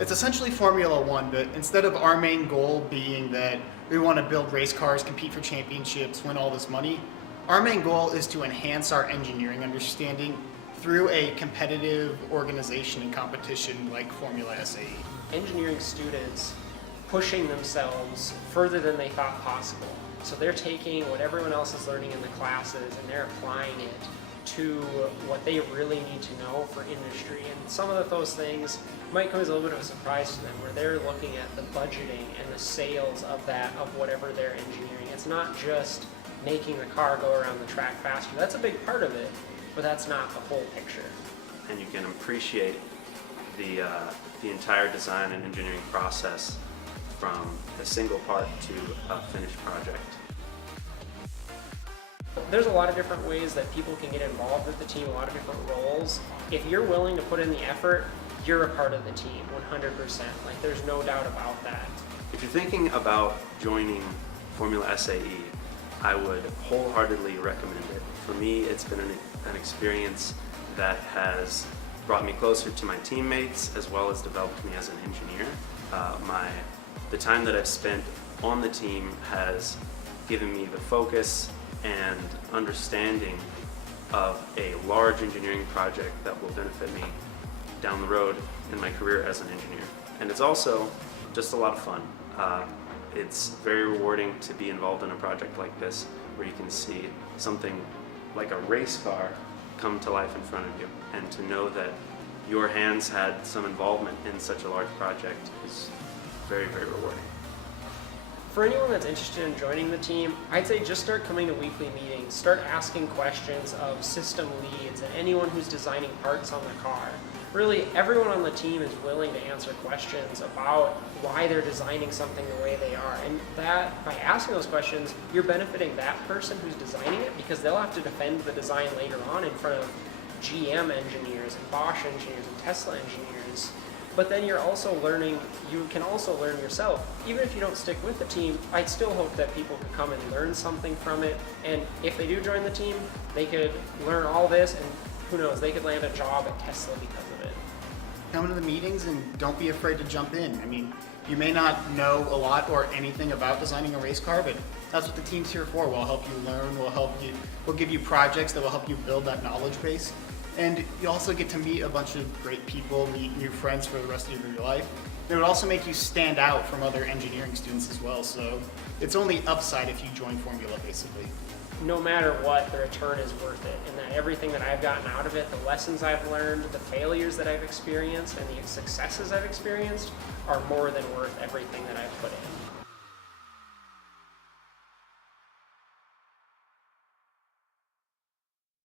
It's essentially Formula One, but instead of our main goal being that we want to build race cars, compete for championships, win all this money, our main goal is to enhance our engineering understanding through a competitive organization and competition like Formula SAE. Engineering students pushing themselves further than they thought possible. So they're taking what everyone else is learning in the classes and they're applying it to what they really need to know for industry. And some of those things might come as a little bit of a surprise to them, where they're looking at the budgeting and the sales of whatever they're engineering. It's not just making the car go around the track faster. That's a big part of it, but that's not the whole picture. And you can appreciate the entire design and engineering process from a single part to a finished project. There's a lot of different ways that people can get involved with the team, a lot of different roles. If you're willing to put in the effort, you're a part of the team, 100%. Like, there's no doubt about that. If you're thinking about joining Formula SAE, I would wholeheartedly recommend it. For me, it's been an experience that has brought me closer to my teammates as well as developed me as an engineer. The time that I've spent on the team has given me the focus and understanding of a large engineering project that will benefit me down the road in my career as an engineer. And it's also just a lot of fun. It's very rewarding to be involved in a project like this, where you can see something like a race car come to life in front of you, and to know that your hands had some involvement in such a large project is very, very rewarding. For anyone that's interested in joining the team, I'd say just start coming to weekly meetings, start asking questions of system leads and anyone who's designing parts on the car. Really, everyone on the team is willing to answer questions about why they're designing something the way they are. And that, by asking those questions, you're benefiting that person who's designing it, because they'll have to defend the design later on in front of GM engineers and Bosch engineers and Tesla engineers. But then you're also learning, you can also learn yourself. Even if you don't stick with the team, I'd still hope that people could come and learn something from it. And if they do join the team, they could learn all this, and who knows, they could land a job at Tesla because of it. Come to the meetings and don't be afraid to jump in. I mean, you may not know a lot or anything about designing a race car, but that's what the team's here for. We'll help you learn, we'll give you projects that will help you build that knowledge base. And you also get to meet a bunch of great people, meet new friends for the rest of your life. It would also make you stand out from other engineering students as well, so it's only upside if you join Formula, basically. No matter what, the return is worth it, and that everything that I've gotten out of it, the lessons I've learned, the failures that I've experienced, and the successes I've experienced are more than worth everything that I've put in.